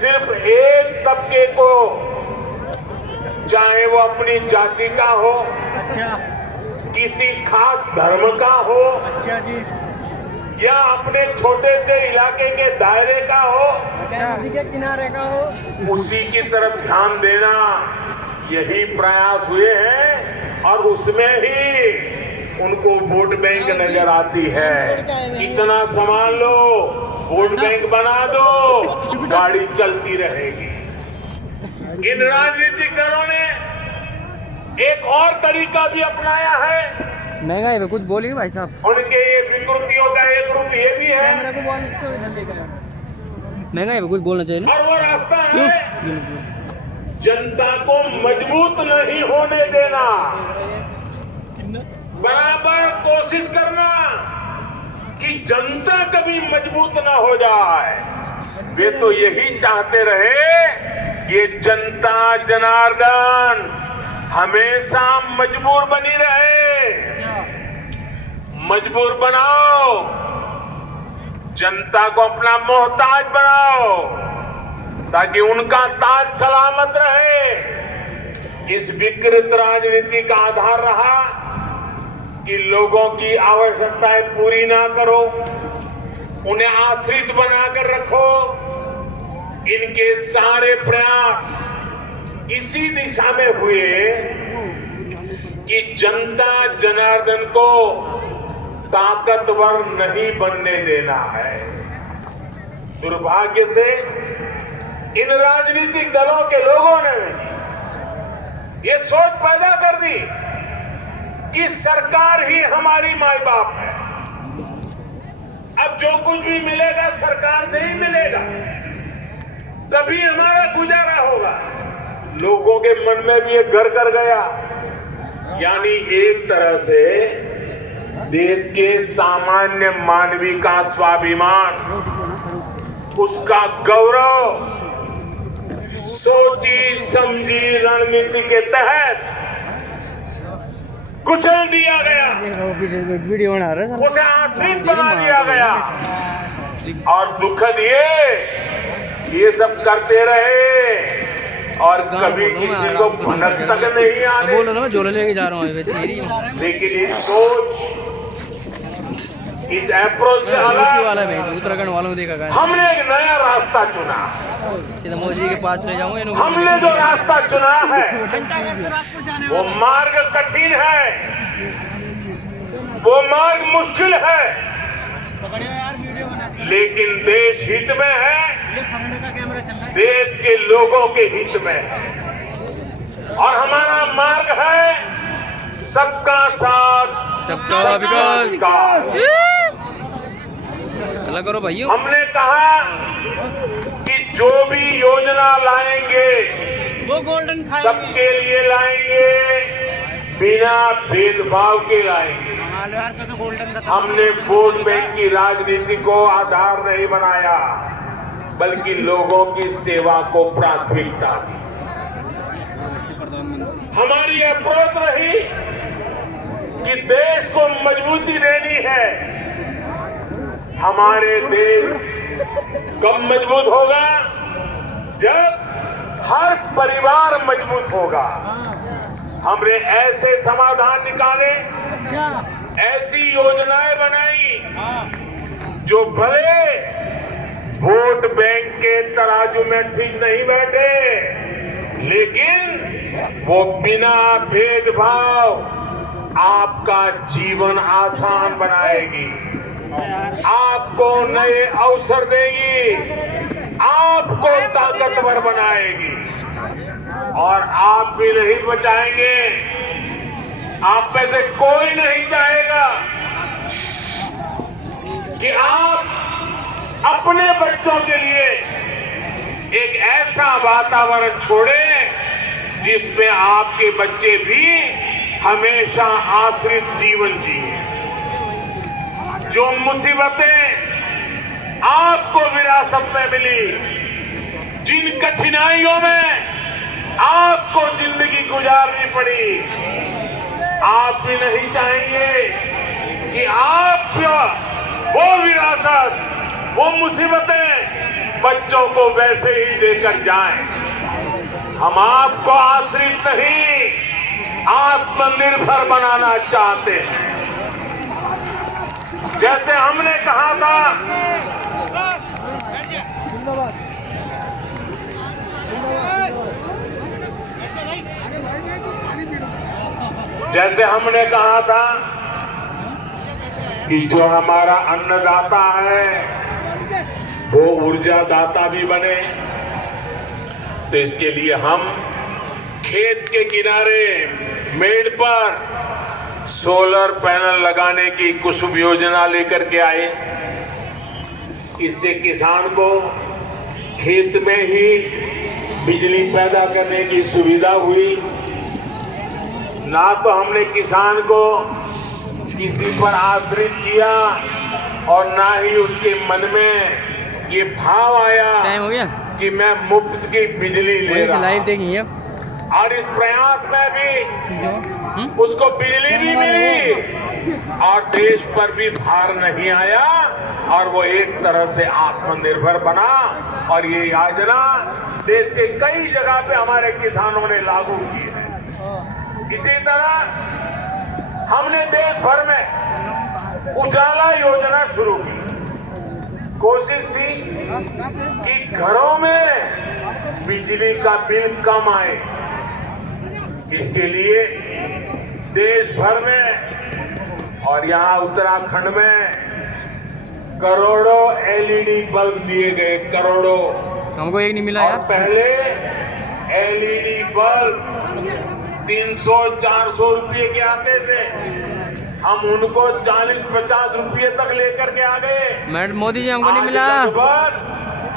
सिर्फ एक तबके को, चाहे वो अपनी जाति का हो, अच्छा किसी खास धर्म का हो, अच्छा जी, या अपने छोटे से इलाके के दायरे का हो, अच्छा नदी के किनारे का हो, उसी की तरफ ध्यान देना, यही प्रयास हुए हैं और उसमें ही उनको वोट बैंक नजर आती है। इतना संभाल लो, वोट बैंक बना दो, गाड़ी चलती रहेगी। इन राजनीतिक दलों ने एक और तरीका भी अपनाया है। महंगाई पे कुछ बोलिए भाई साहब। उनके ये विकृतियों का एक रूप ये भी है, कैमरा को बोल इधर लेकर महंगाई पे कुछ बोलना चाहिए ना। और वो रास्ता है जनता को मजबूत नहीं होने देना, बराबर कोशिश करना कि जनता कभी मजबूत ना हो जाए। वे तो यही चाहते रहे ये जनता जनार्दन हमेशा मजबूर बनी रहे। मजबूर बनाओ, जनता को अपना मोहताज बनाओ ताकि उनका ताज सलामत रहे। इस विकृत राजनीति का आधार रहा कि लोगों की आवश्यकताएं पूरी ना करो, उन्हें आश्रित बनाकर रखो। इनके सारे प्रयास इसी दिशा में हुए कि जनता जनार्दन को ताकतवर नहीं बनने देना है। दुर्भाग्य से इन राजनीतिक दलों के लोगों ने ये सोच पैदा कर दी कि सरकार ही हमारी माई बाप है, अब जो कुछ भी मिलेगा सरकार से ही मिलेगा, तभी हमारा गुजारा होगा। लोगों के मन में भी ये घर कर गया, यानी एक तरह से देश के सामान्य मानवी का स्वाभिमान, उसका गौरव सोची समझी रणनीति के तहत कुचल दिया गया, वीडियो बना रहे हैं, उसे आश्रित बना दिया गया। और दुखद ये सब करते रहे और कभी किसी को भनक तक नहीं आने। बोलो ना, मैं झोला लेके जा रहा हूँ। लेकिन इस सोच, इस अप्रोच से अलग उत्तराखंड वालों को देखा हमने एक नया रास्ता चुना। सीधा मोदी के पास ले जाऊँ। हमने जो रास्ता चुना है वो मार्ग कठिन है, वो मार्ग मुश्किल है, लेकिन देश हित में है, देश के लोगों के हित में है। और हमारा मार्ग है सबका साथ, सबका विकास। चला करो भाइयों। हमने कहा कि जो भी योजना लाएंगे वो गोल्डन सबके लिए लाएंगे, बिना भेदभाव के लाएंगे। हमने वोट बैंक की राजनीति को आधार नहीं बनाया, बल्कि लोगों की सेवा को प्राथमिकता दी। हमारी अप्रोच रही कि देश को मजबूती देनी है। हमारे देश कब मजबूत होगा? जब हर परिवार मजबूत होगा। हमने ऐसे समाधान निकाले, ऐसी योजनाएं बनाई जो भले वोट बैंक के तराजू में ठीक नहीं बैठे, लेकिन वो बिना भेदभाव आपका जीवन आसान बनाएगी, आपको नए अवसर देगी, आपको ताकतवर बनाएगी। और आप भी नहीं बचाएंगे, आप में से कोई नहीं चाहेगा कि आप अपने बच्चों के लिए एक ऐसा वातावरण छोड़ें जिसमें आपके बच्चे भी हमेशा आश्रित जीवन जिए। जो मुसीबतें आपको विरासत में मिली, जिन कठिनाइयों में आपको जिंदगी गुजारनी पड़ी, आप भी नहीं चाहेंगे कि आप वो विरासत, वो मुसीबतें बच्चों को वैसे ही लेकर जाएं। हम आपको आश्रित नहीं, आत्मनिर्भर बनाना चाहते हैं। जैसे हमने कहा था कि जो हमारा अन्नदाता है वो ऊर्जा दाता भी बने, तो इसके लिए हम खेत के किनारे मेड़ पर सोलर पैनल लगाने की कुसुम योजना लेकर के आए। इससे किसान को खेत में ही बिजली पैदा करने की सुविधा हुई। ना तो हमने किसान को किसी पर आश्रित किया और ना ही उसके मन में ये भाव आया टाइम हो गया कि मैं मुफ्त की बिजली ले रहा लाइव देखेंगे और इस प्रयास में भी उसको बिजली भी मिली और देश पर भी भार नहीं आया और वो एक तरह से आत्मनिर्भर बना। और ये योजना देश के कई जगह पे हमारे किसानों ने लागू की है। इसी तरह हमने देश भर में उजाला योजना शुरू की। कोशिश थी कि घरों में बिजली का बिल कम आए। इसके लिए देश भर में और यहाँ उत्तराखंड में करोड़ों एलईडी बल्ब दिए गए, करोड़ों। हमको एक नहीं मिला और यार। पहले एलईडी बल्ब 300-400 रुपये के आते थे, हम उनको 40-50 रुपये तक लेकर के आ गए। मैडम मोदी जी हमको नहीं मिला।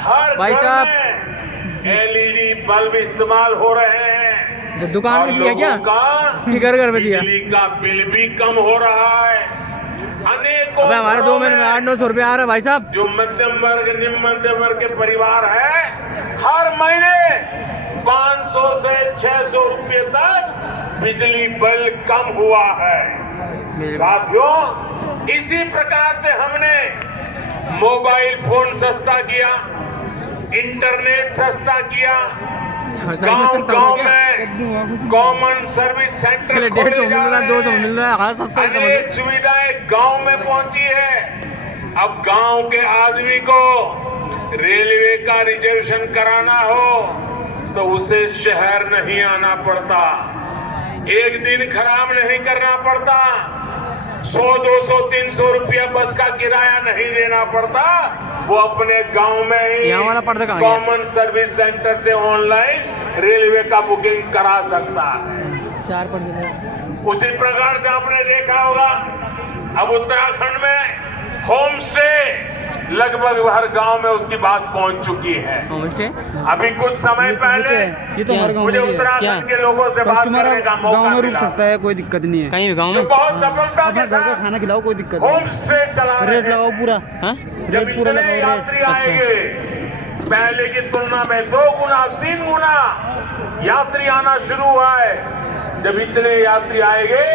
हर भाई घर साहब में एलईडी बल्ब इस्तेमाल हो रहे हैं। तो दुकान में दिया क्या? घर घर में दिया। बिजली का बिल भी कम हो रहा है। अनेकों हमारे 2 महीने में 800-900 रुपया आ रहा है भाई साहब। जो मध्यम वर्ग, निम्न मध्यम वर्ग के परिवार है, हर महीने 500 से 600 रुपये तक बिजली बिल कम हुआ है। साथियों, इसी प्रकार से हमने मोबाइल फोन सस्ता किया, इंटरनेट सस्ता किया, गांव में कॉमन सर्विस सेंटर खोले जा रहे हैं। अनेक सुविधाएं गांव में पहुंची है। अब गांव के आदमी को रेलवे का रिजर्वेशन कराना हो तो उसे शहर नहीं आना पड़ता, एक दिन खराब नहीं करना पड़ता, 100-200-300 रुपया बस का किराया नहीं देना पड़ता। वो अपने गांव में ही कॉमन सर्विस सेंटर से ऑनलाइन रेलवे का बुकिंग करा सकता है। 4 उसी प्रकार से आपने देखा होगा अब उत्तराखंड में होम स्टे लगभग हर गांव में उसकी बात पहुंच चुकी है। अभी कुछ समय पहले ये तो हर गांव मुझे में उत्तराखंड के लोगों से बात करने का मौका रुक मिला। सकता है, कोई दिक्कत नहीं है। कहीं भी गाँव जो में बहुत सफलता के साथ खाना खिलाओ, कोई दिक्कत होम स्टे चला रहे रेट लगाओ पूरा। जब रेट पूरा इतने लगाओ, यात्री रेट। आएंगे, पहले की तुलना में 2 गुना 3 गुना यात्री आना शुरू हुआ है। जब इतने यात्री आएंगे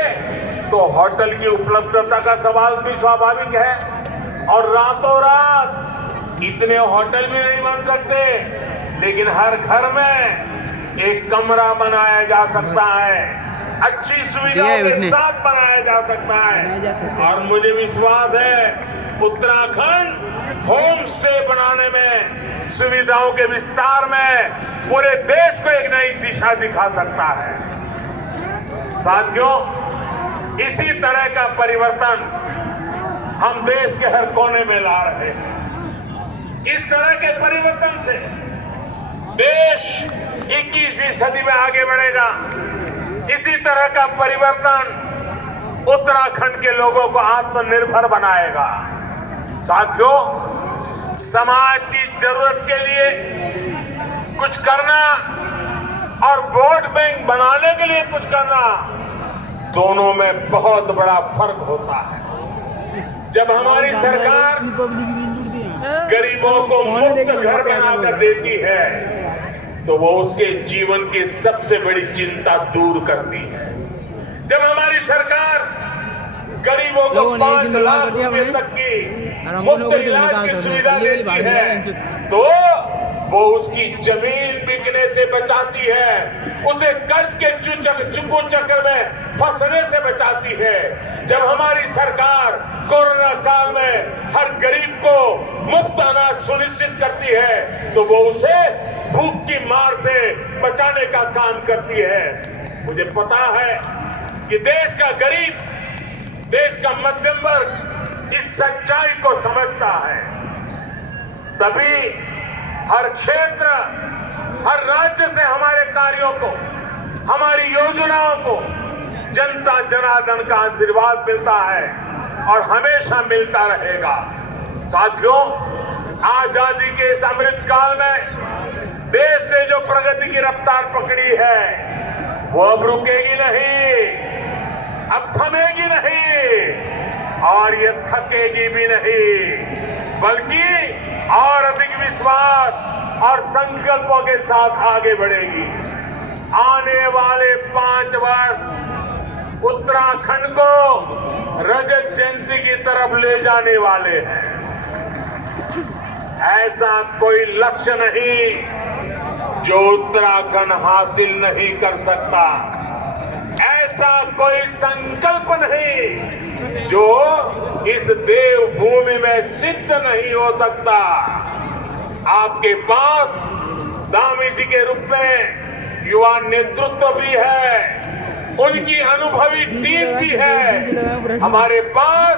तो होटल की उपलब्धता का सवाल भी स्वाभाविक है और रातों रात इतने होटल भी नहीं बन सकते, लेकिन हर घर में एक कमरा बनाया जा सकता है, अच्छी सुविधाओं के साथ बनाया जा सकता है। और मुझे विश्वास है उत्तराखंड होम स्टे बनाने में, सुविधाओं के विस्तार में पूरे देश को एक नई दिशा दिखा सकता है। साथियों, इसी तरह का परिवर्तन हम देश के हर कोने में ला रहे हैं। इस तरह के परिवर्तन से देश 21वीं सदी में आगे बढ़ेगा। इसी तरह का परिवर्तन उत्तराखंड के लोगों को आत्मनिर्भर बनाएगा। साथियों, समाज की जरूरत के लिए कुछ करना और वोट बैंक बनाने के लिए कुछ करना, दोनों में बहुत बड़ा फर्क होता है। जब हमारी सरकार गरीबों को मुफ्त घर बनाकर देती है तो वो उसके जीवन की सबसे बड़ी चिंता दूर करती है। जब हमारी सरकार गरीबों को 5 लाख रुपए तक की मुफ्त इलाज की सुविधा देती है, तो वो उसकी जमीन बिकने से बचाती है, उसे कर्ज के चुगु चक्कर में फंसने से बचाती है। जब हमारी सरकार कोरोना काल में हर गरीब को मुफ्त अनाज सुनिश्चित करती है, तो वो उसे भूख की मार से बचाने का काम करती है। मुझे पता है कि देश का गरीब, देश का मध्यम वर्ग इस सच्चाई को समझता है, तभी हर क्षेत्र, हर राज्य से हमारे कार्यों को, हमारी योजनाओं को जनता जनार्दन का आशीर्वाद मिलता है और हमेशा मिलता रहेगा। साथियों, आजादी के इस अमृत काल में देश ने जो प्रगति की रफ्तार पकड़ी है, वो अब रुकेगी नहीं, अब थमेगी नहीं और ये थकेगी भी नहीं, बल्कि और अधिक विश्वास और संकल्पों के साथ आगे बढ़ेगी। आने वाले 5 वर्ष उत्तराखंड को रजत जयंती की तरफ ले जाने वाले हैं। ऐसा कोई लक्ष्य नहीं जो उत्तराखंड हासिल नहीं कर सकता, ऐसा कोई संकल्प नहीं जो इस देवभूमि में सिद्ध नहीं हो सकता। आपके पास दामी जी के रूप में युवा नेतृत्व भी है, उनकी अनुभवी टीम भी है, हमारे पास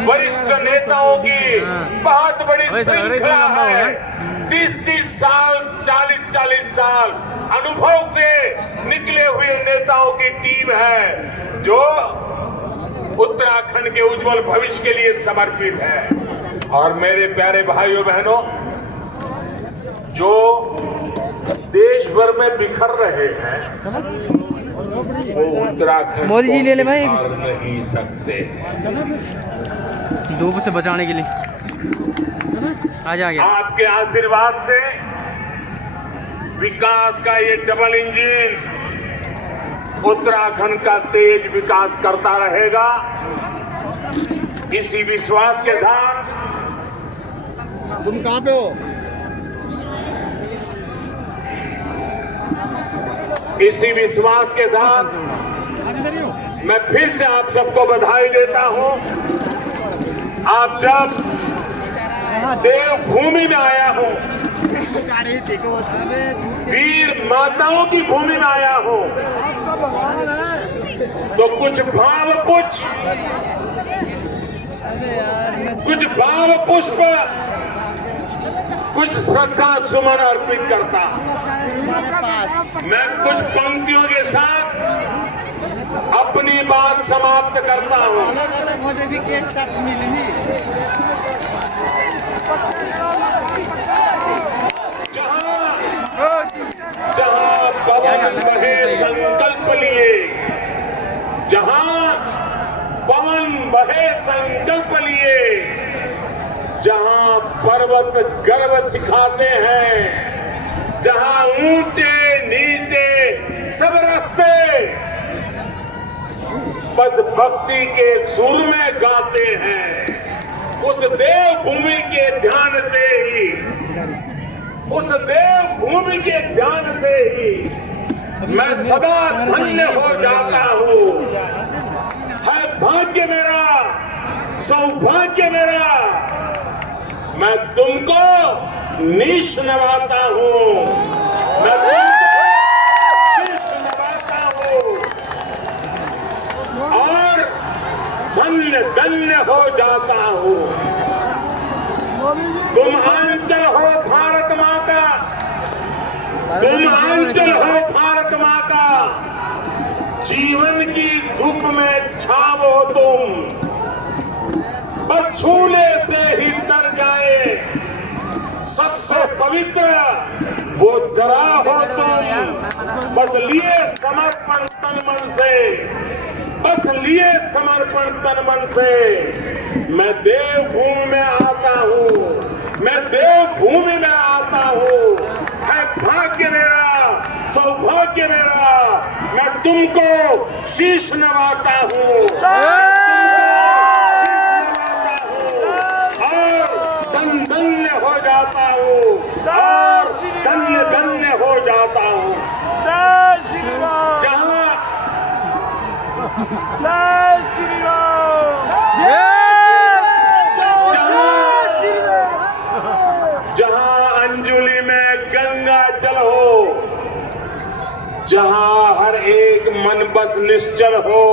वरिष्ठ नेताओं की बहुत बड़ी श्रृंखला है। 30-30 साल, 40-40 साल अनुभव से निकले हुए नेताओं की टीम है जो उत्तराखंड के उज्जवल भविष्य के लिए समर्पित है। और मेरे प्यारे भाइयों बहनों, जो देश भर में बिखर रहे हैं, वो उत्तराखंड मोदी जी ले ले भाई, कर नहीं सकते। धूप से बचाने के लिए आ गया। आपके आशीर्वाद से विकास का ये डबल इंजन उत्तराखंड का तेज विकास करता रहेगा। इसी विश्वास के साथ, तुम कहाँ पे हो? इसी विश्वास के साथ मैं फिर से आप सबको बधाई देता हूं। आप जब देवभूमि में आया हूं, वीर माताओं की भूमि में आया हूं, तो कुछ भाव पुष्प, कुछ श्रद्धा सुमन अर्पित करता। मैं कुछ पंक्तियों के साथ अपनी बात समाप्त करता हूं। जहां पवन बहे संकल्प लिए, जहां पवन बहे संकल्प लिए, जहां पर्वत गर्व सिखाते हैं, जहां ऊंचे नीचे सब रास्ते बस भक्ति के सुर में गाते हैं। उस देवभूमि के ध्यान से ही, उस देवभूमि के ध्यान से ही मैं सदा धन्य हो जाता हूँ। है भाग्य मेरा, सौभाग्य मेरा, मैं तुमको नीश नवाता हूँ, मैं तुमको शीश नवाता हूँ और धन्य धन्य हो जाता हूँ। तुम आंचल हो भारत माँ का, तुम आंचल हो भारत माँ का, जीवन की धूप में छाव हो तुम, बस छूने से ही तर जाए सबसे पवित्र वो जरा हो तुम, बस लिए समर्पण तन मन से, बस लिए समर्पण तन मन से। मैं देवभूमि में आता हूँ, मैं देवभूमि में आता हूँ। है भाग्य मेरा, सौभाग्य मेरा, मैं तुमको शीश नवाता हूँ, और चाहता हूं। जहां जहां अंजुली में गंगा जल हो, जहां हर एक मन बस निश्चल हो,